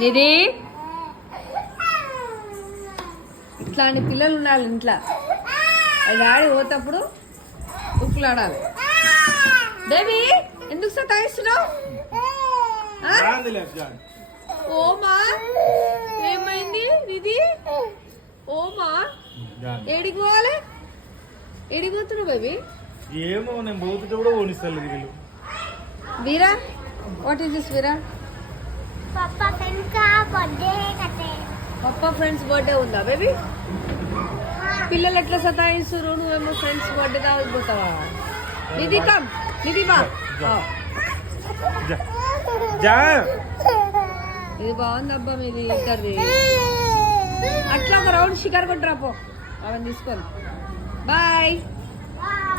నిధి ఇట్లాంటి పిల్లలు ఉండాలి ఇంట్లో. డాడీ పోతప్పుడు ఉప్పులాడాలి. బేబీ ఎందుకు సతాయిస్తున్నావు? ఓమా ఏమైంది నిధి? ఓమా ఏడికి పోవాలి? ఏడికి పోతున్నావు బేబీ? ఏమో నేను పోతుంటే కూడా పోనిస్తారు వీళ్ళు. Veera what is this Veera? పప్పా ఫ్రెండ్స్ బర్త్డే ఉందా బేబీ? పిల్లలు ఎట్లా సతాయిస్తారు? నువ్వేమో ఫ్రెండ్స్ బర్త్డే తాగిపోతావా? నిధి కమ్ నిధి బా. ఇది బాగుంది అబ్బా మీది ఇద్దరిది. అట్లా ఒక రౌండ్ షికారు కొట్టురా పో అవన్నీ తీసుకొని. బాయ్.